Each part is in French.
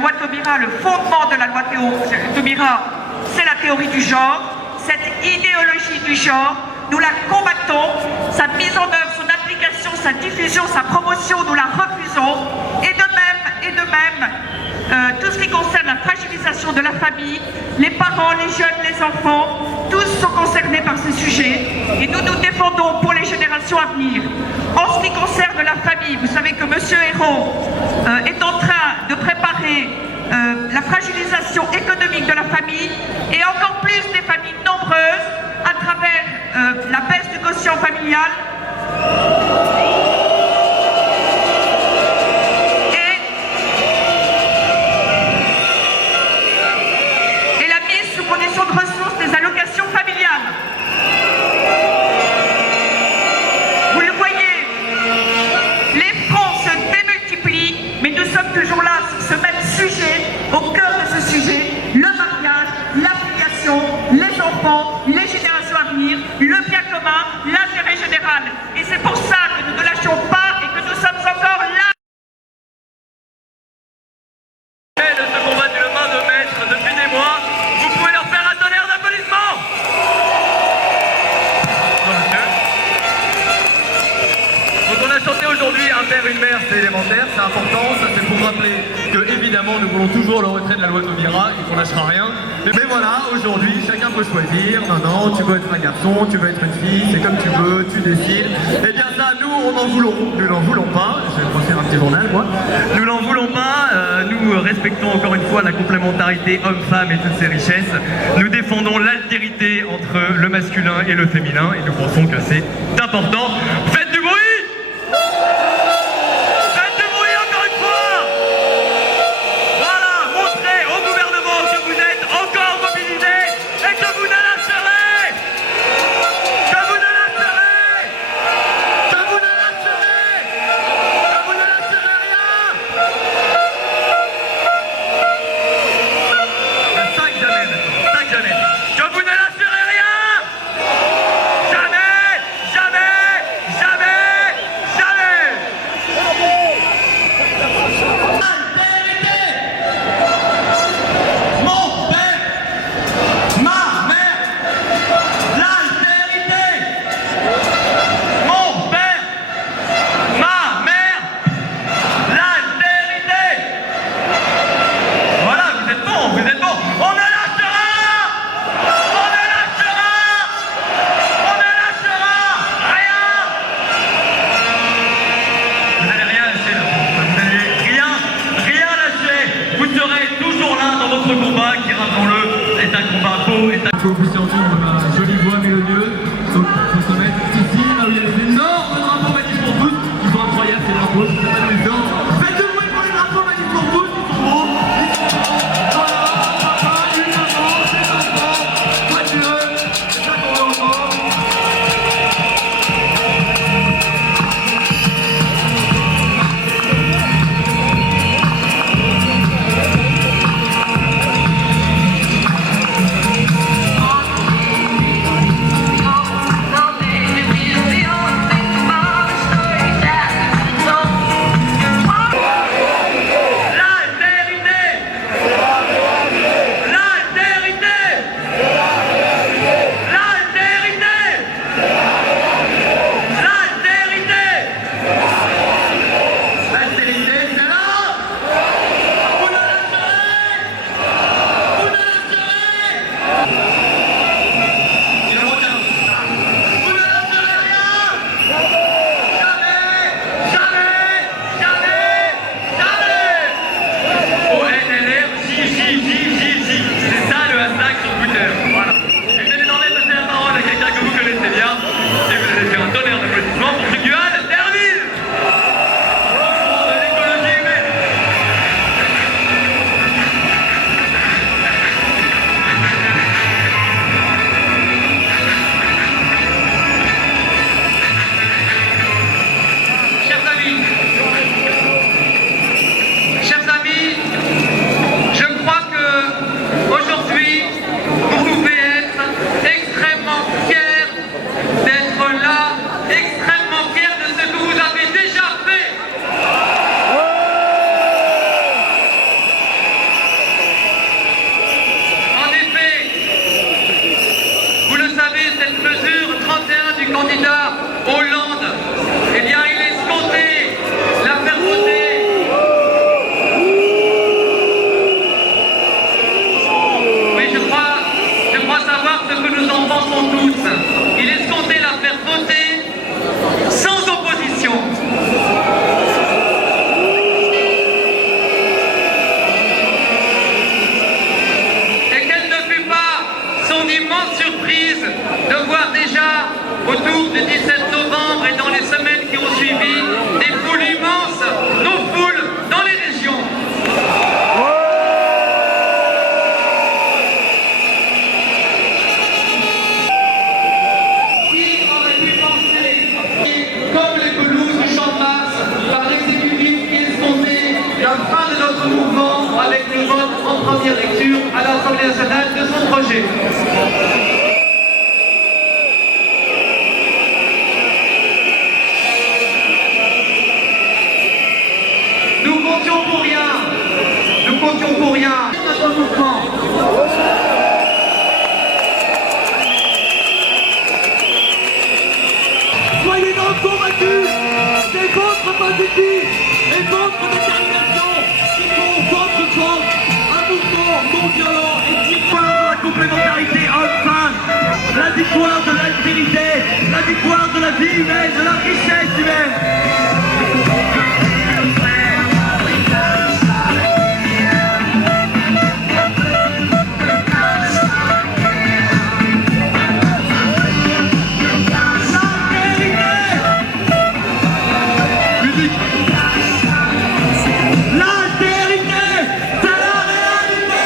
loi Taubira, le fondement de la loi Taubira, c'est la théorie du genre, cette idéologie du genre, nous la combattons, sa mise en œuvre, son application, sa diffusion, sa promotion, nous la refusons, et de même, tout ce qui concerne la fragilisation de la famille, les parents, les jeunes, les enfants, tous sont concernés par ce sujet et nous nous défendons pour les générations à venir. En ce qui concerne la famille, vous savez que M. Ayrault est en train de préparer la fragilisation économique de la famille et encore plus des familles nombreuses à travers la baisse du quotient familial. Toujours là, sur ce même sujet, au cœur de ce sujet, le mariage, l'affiliation, les enfants, les générations à venir, le bien commun, l'intérêt général. Et c'est pour ça que nous ne lâchons pas et que nous sommes encore là. De ce combat du main de maître depuis des mois, vous pouvez leur faire un tonnerre d'applaudissements. Donc on a chanté aujourd'hui un père, une mère, c'est élémentaire, c'est important, ça c'est pour rappeler que évidemment nous voulons toujours le retrait de la loi Taubira et qu'on lâchera rien. Mais voilà, aujourd'hui chacun peut choisir, non, tu veux être un garçon, tu veux être une fille, c'est comme tu veux, tu décides. Et bien ça, nous on en voulons, nous n'en voulons pas, je vais penser un petit journal moi, nous n'en voulons pas, nous respectons encore une fois la complémentarité homme-femme et toutes ses richesses, nous défendons l'altérité entre le masculin et le féminin et nous pensons que c'est important. Faites du bruit! Il faut aussi entendre ma jolie voix mélodieuse. Donc, il faut se mettre ici, là où il y a les énormes drapeaux Manif pour tous. Ils sont incroyables, ces drapeaux, c'est amusant. Faites de bruit pour les drapeaux Manif pour tous, ils sont beaux. Voilà, papa, une maman, ses enfants, voiture, c'est ça qu'on veut entendre. en première lecture à l'Assemblée nationale de son projet. Nous comptions pour rien. Nous comptions pour rien. Notre mouvement. Soyez donc convaincus, c'est votre positif et votre détermination qui font votre force, un mouvement non violent et victoire de la complémentarité homme-femme, la victoire de l'altérité, la victoire de la vie humaine, de la richesse humaine. La vérité, c'est la réalité.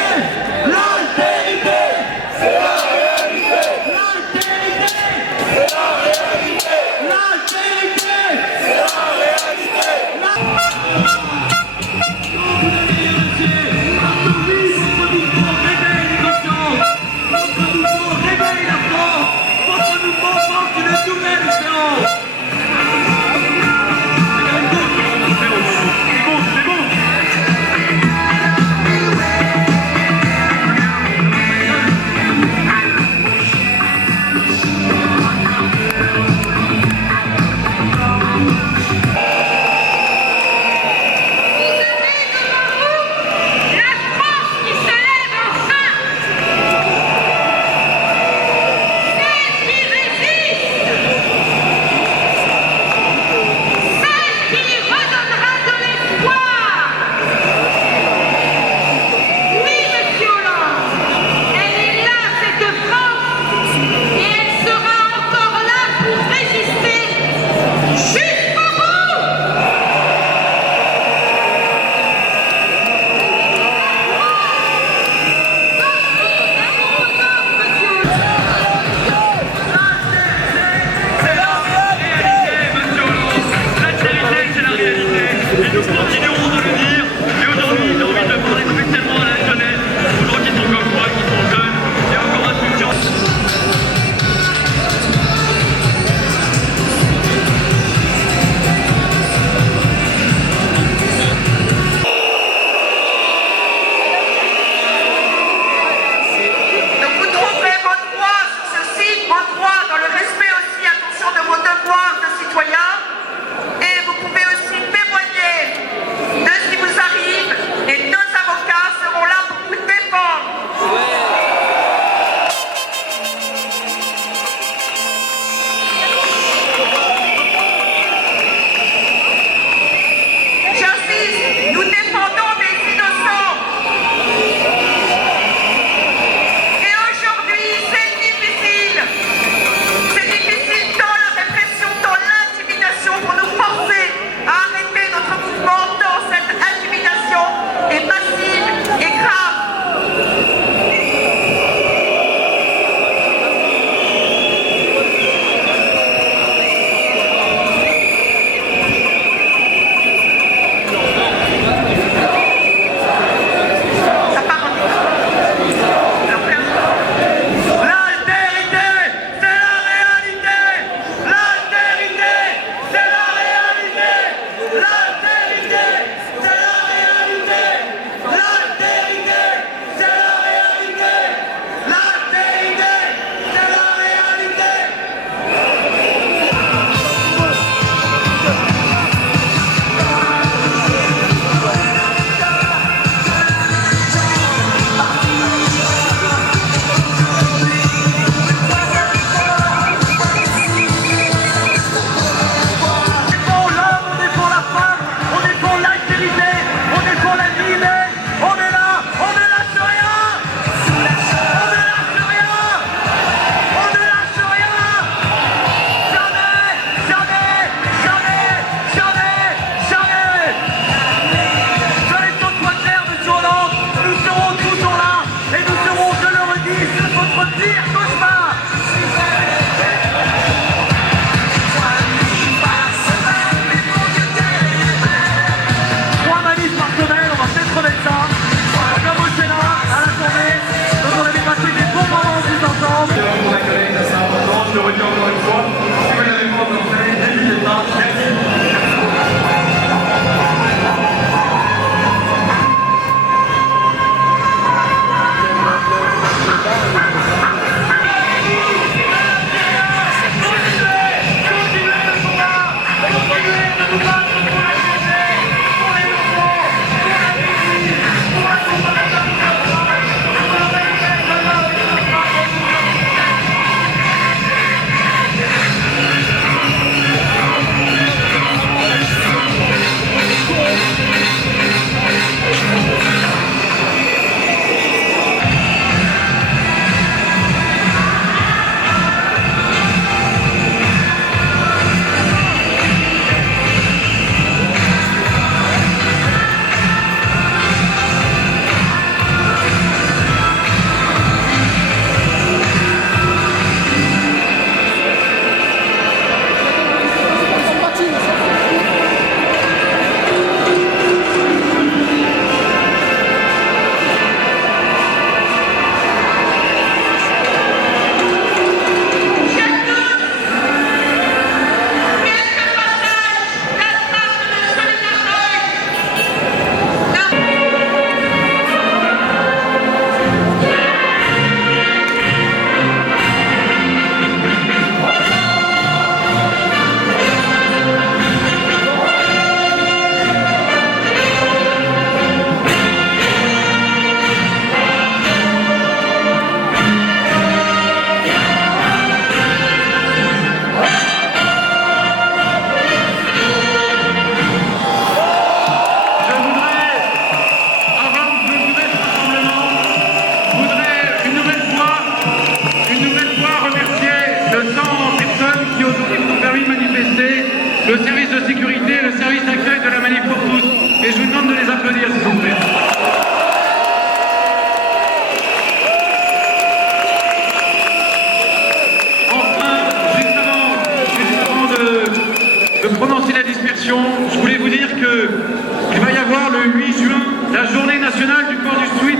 je voulais vous dire qu'il va y avoir le 8 juin la journée nationale du port du sweat